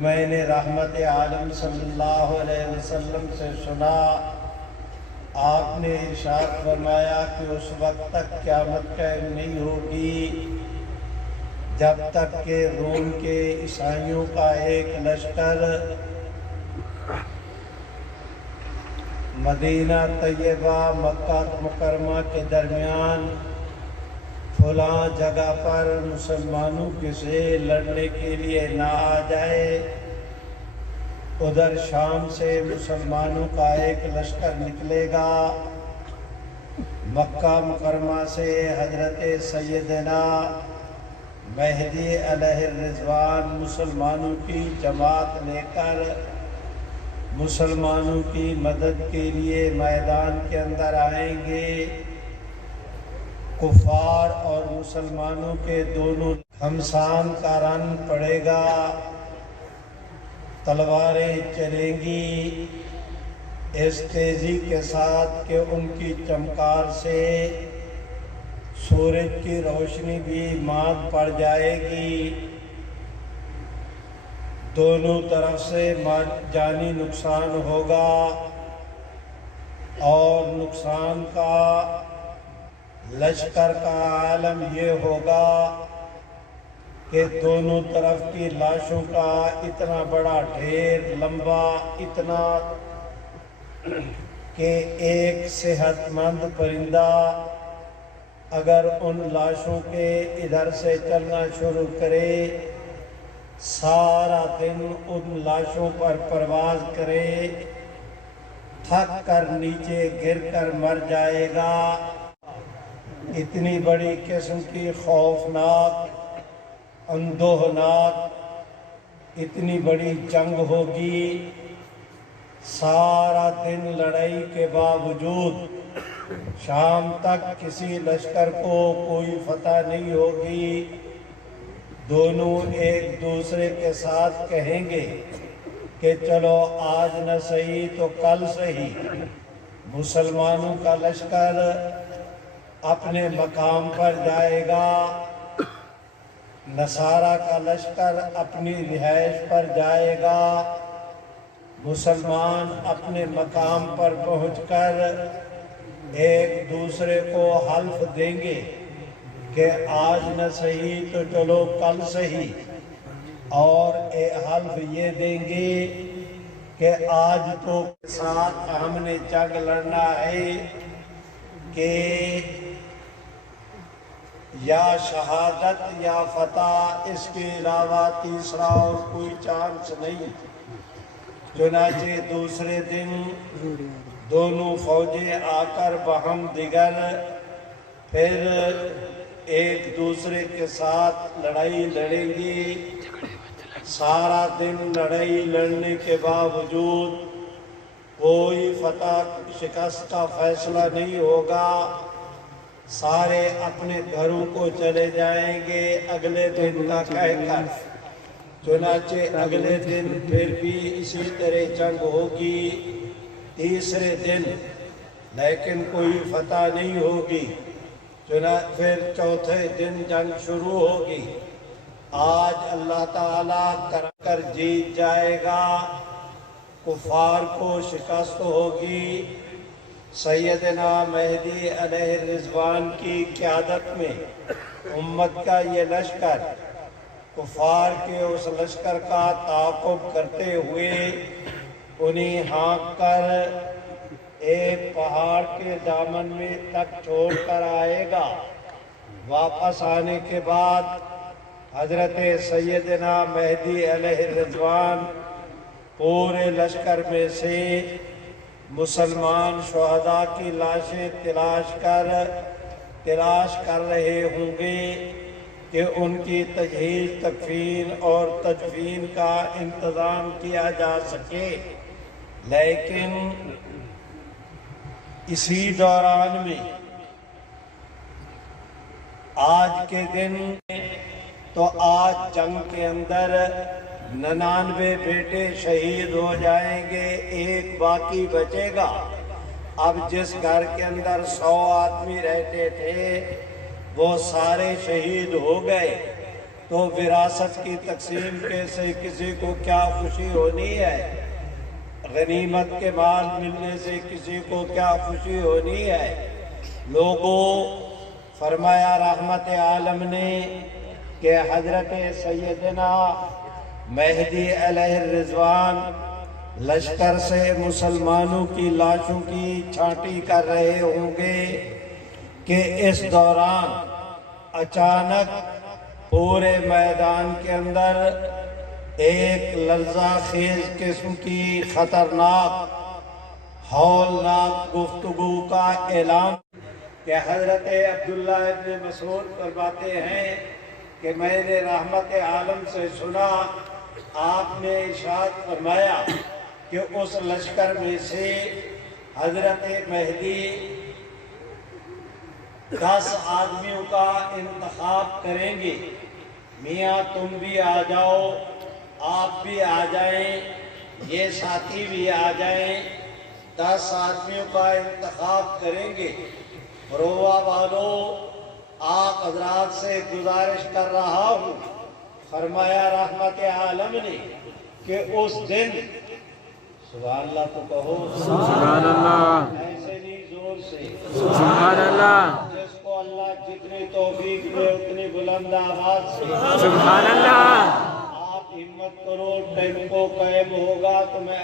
میں نے رحمت عالم صلی اللہ علیہ وسلم سے سنا، آپ نے ارشاد فرمایا کہ اس وقت تک قیامت قائم نہیں ہوگی جب تک کہ روم کے عیسائیوں کا ایک لشکر مدینہ طیبہ مکہ مکرمہ کے درمیان فلاں جگہ پر مسلمانوں کے سے لڑنے کے لیے نہ آ جائے۔ ادھر شام سے مسلمانوں کا ایک لشکر نکلے گا، مکہ مکرمہ سے حضرت سیدنا مہدی علیہ الرضوان مسلمانوں کی جماعت لے کر مسلمانوں کی مدد کے لیے میدان کے اندر آئیں گے۔ کفار اور مسلمانوں کے دونوں گھمسان کا رن پڑے گا، تلواریں چلیں گی اس تیزی کے ساتھ کہ ان کی چمکار سے سورج کی روشنی بھی ماند پڑ جائے گی۔ دونوں طرف سے جانی نقصان ہوگا، اور نقصان کا لشکر کا عالم یہ ہوگا کہ دونوں طرف کی لاشوں کا اتنا بڑا ڈھیر لمبا، اتنا کہ ایک صحت مند پرندہ اگر ان لاشوں کے ادھر سے چلنا شروع کرے، سارا دن ان لاشوں پر پرواز کرے، تھک کر نیچے گر کر مر جائے گا۔ اتنی بڑی قسم کی خوفناک، اندوہناک اتنی بڑی جنگ ہوگی۔ سارا دن لڑائی کے باوجود شام تک کسی لشکر کو کوئی فتح نہیں ہوگی۔ دونوں ایک دوسرے کے ساتھ کہیں گے کہ چلو آج نہ صحیح تو کل صحیح مسلمانوں کا لشکر اپنے مقام پر جائے گا، نصارہ کا لشکر اپنی رہائش پر جائے گا۔ مسلمان اپنے مقام پر پہنچ کر ایک دوسرے کو حلف دیں گے کہ آج نہ صحیح تو چلو کل صحیح، اور حلف یہ دیں گے کہ آج تو ساتھ ہم نے جنگ لڑنا ہے کہ یا شہادت یا فتح، اس کے علاوہ تیسرا اور کوئی چانس نہیں۔ چنانچہ دوسرے دن دونوں فوجیں آ کر بہم دیگر پھر ایک دوسرے کے ساتھ لڑائی لڑیں گی۔ سارا دن لڑائی لڑنے کے باوجود کوئی فتح شکست کا فیصلہ نہیں ہوگا۔ سارے اپنے گھروں کو چلے جائیں گے اگلے دن کا کہہ کر۔ چنانچہ اگلے دن پھر بھی اسی طرح جنگ ہوگی۔ تیسرے دن لیکن کوئی فتح نہیں ہوگی۔ پھر چوتھے دن جنگ شروع ہوگی۔ آج اللہ تعالیٰ کر جیت جائے گا، کفار کو شکست ہوگی۔ سیدنا مہدی علیہ الرضوان کی قیادت میں امت کا یہ لشکر کفار کے اس لشکر کا تعاقب کرتے ہوئے انہیں ہانک کر ایک پہاڑ کے دامن میں تک چھوڑ کر آئے گا۔ واپس آنے کے بعد حضرت سیدنا مہدی علیہ الرضوان پورے لشکر میں سے مسلمان شہداء کی لاشیں تلاش کر رہے ہوں گے کہ ان کی تجہیز، تکفین اور تدفین کا انتظام کیا جا سکے۔ لیکن اسی دوران میں آج کے دن تو آج جنگ کے اندر 99 بیٹے شہید ہو جائیں گے، ایک باقی بچے گا۔ اب جس گھر کے اندر 100 آدمی رہتے تھے وہ سارے شہید ہو گئے۔ تو وراثت کی تقسیم کے سے کسی کو کیا خوشی ہونی ہے؟ غنیمت کے مال ملنے سے کسی کو کیا خوشی ہونی ہے؟ لوگوں، فرمایا رحمت عالم نے کہ حضرت سیدنا مہدی علیہ الرضوان لشکر سے مسلمانوں کی لاشوں کی چھانٹی کر رہے ہوں گے کہ اس دوران اچانک پورے میدان کے اندر ایک لرزہ خیز قسم کی خطرناک ہولناک گفتگو کا اعلان کہ حضرت عبداللہ ابن مسعود فرماتے ہیں کہ میں نے رحمت عالم سے سنا، آپ نے ارشاد فرمایا کہ اس لشکر میں سے حضرت مہدی 10 آدمیوں کا انتخاب کریں گے، میاں تم بھی آ جاؤ، آپ بھی آ جائیں، یہ ساتھی بھی آ جائیں، 10 آدمیوں کا انتخاب کریں گے۔ روا والوں، آپ حضرات سے گزارش کر رہا ہوں، فرمایا رحمت عالم نے کہ اس دن، سبحان اللہ تو کہو، سبحان اللہ، ایسے نہیں زور سے، سبحان اللہ، جس کو اللہ جتنی توفیق دے اتنی بلند آواز سے سبحان اللہ۔ آپ ہمت کرو، ٹیمپو قائم ہوگا تو میں